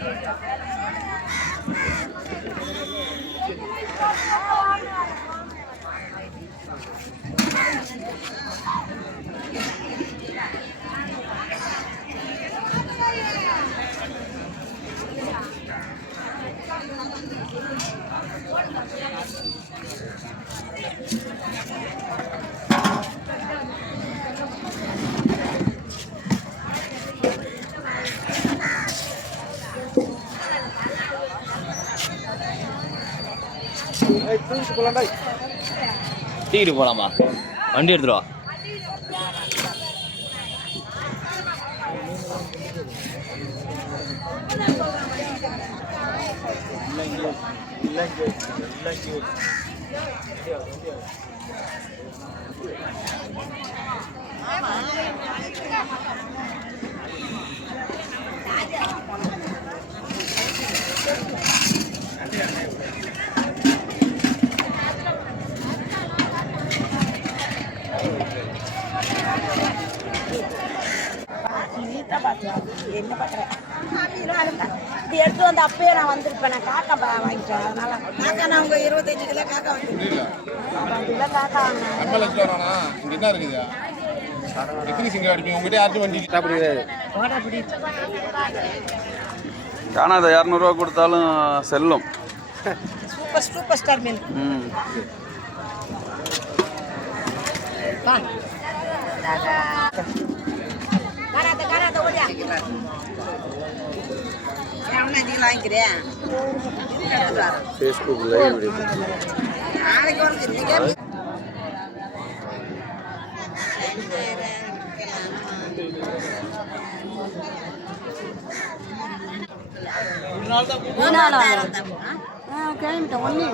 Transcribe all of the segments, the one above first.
Thank you. தூக்கிட்டு போகலாமா வண்டி எடுத்துருவா Thank you. என்ன பண்றேன் இது எடுத்து வந்து அப்பயே நான் வந்திருப்பேன் நான் காக்கா வாங்கிட்டேன் அதனால காக்கா நான் உங்க இருபத்தஞ்சு கிலோ காக்கா வாங்கிட்டேன் காக்கா வாங்கினேன் என்ன இருக்குதா எத்தனை சிங்கம் அடிப்பீங்க உங்ககிட்ட யார்ட்டும் வண்டி சாப்பிடுறாரு காணாத இரநூறுவா கொடுத்தாலும் செல்லும். சூப்பர் சூப்பர் ஸ்டார் மீன். ஃபேஸ்புக் லைவ் வீடியோ நாளைக்கு உனக்கு ஒன்று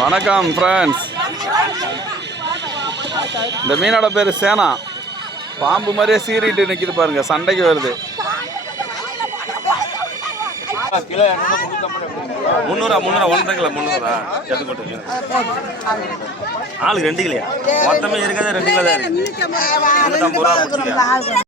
வணக்கம் ஃப்ரெண்ட்ஸ் இந்த மீனோட பேர் சேனா. பாம்பு மாதிரியே சீறிட்டு நிற்கிது பாருங்க சண்டைக்கு வருது. முந்நூறா முந்நூறா ஒன்றரை கிலோ முந்நூறா. எது கொண்டு ஆளுக்கு ரெண்டு கிலோயா? மொத்தமே இருக்காது ரெண்டு கிலோ தான் இருக்கு. முந்நூற்றம்பது ரூபா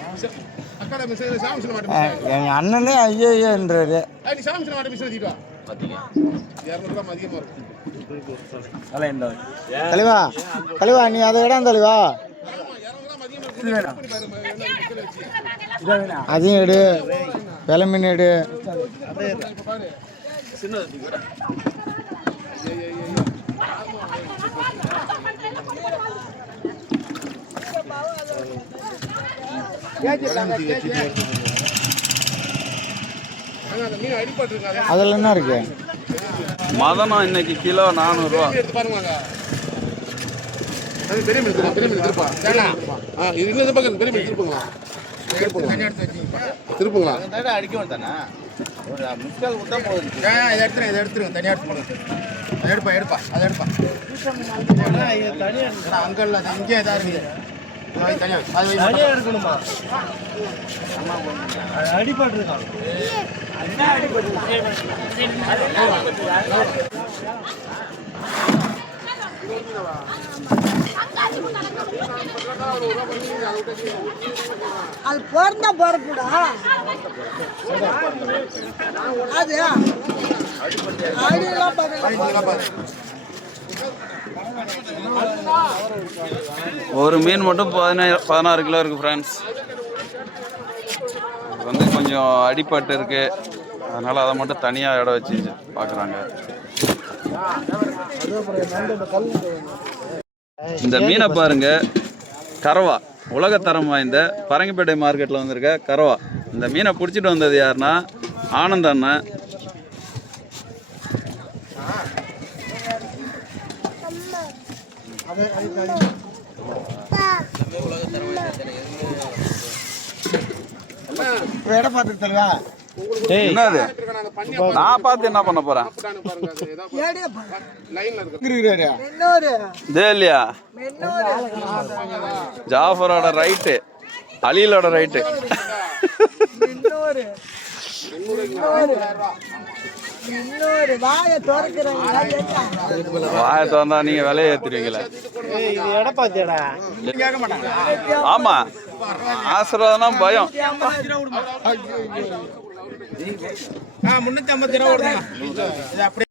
எங்கள் அண்ணனே இருக்கும் தலைவா தலைவா நீ அதை இடம் தலைவா? அதையும் எடு. வெலை மீன் எடு ஆனா அந்த மீன் அடிபட்டு இருக்காது அதில் என்ன இருக்கு? மதனம் இன்னைக்கு கிலோ நானூறுரூவா பெரிய மீன் திருப்பா, பெரிய மீன் திருப்பா ஆ இது இன்னும் பக்கம் பெரிய மீன் திருப்புங்களா திருப்புங்களா அடிக்க வேண்டாண்ணா ஒரு முக்கால் விட்டா போதும் இதை எடுத்துருங்க இதை எடுத்துருங்க தனியாக எடுத்து போடுங்க அதை எடுப்பா எடுப்பா அதை எடுப்பா அங்கே இல்லை அது இங்கே தான் இருக்குது. தனியா வை மட்டும். எடுக்கணுமா அது பிறந்தா பிறப்புடா அது அடியெல்லாம் பார்க்கல. ஒரு மீன் மட்டும் பதினாயிரம் பதினாறு கிலோ இருக்குது ஃப்ரெண்ட்ஸ் வந்து கொஞ்சம் அடிப்பட்டு இருக்கு. அதனால் அதை மட்டும் தனியாக இடம் வச்சு பார்க்குறாங்க இந்த மீனை பாருங்க. கரவா உலகத்தரம் வாய்ந்த பரங்கிப்பேட்டை மார்க்கெட்டில் வந்திருக்க கரவா இந்த மீனை பிடிச்சிட்டு வந்தது யாருன்னா ஆனந்த அண்ணன். இடம் என்னது? நான் பார்த்து என்ன பண்ண போறேன்? இல்லையா ஜாஃபரோட ரைட்டு. அலிலோட ரைட்டு. வாயை திறந்தா நீங்க விலையை ஏத்துருவீங்களே ஆமா. ஆசீர்வாதம்னா பயம். முன்னூத்தி ஐம்பத்தி ரூபா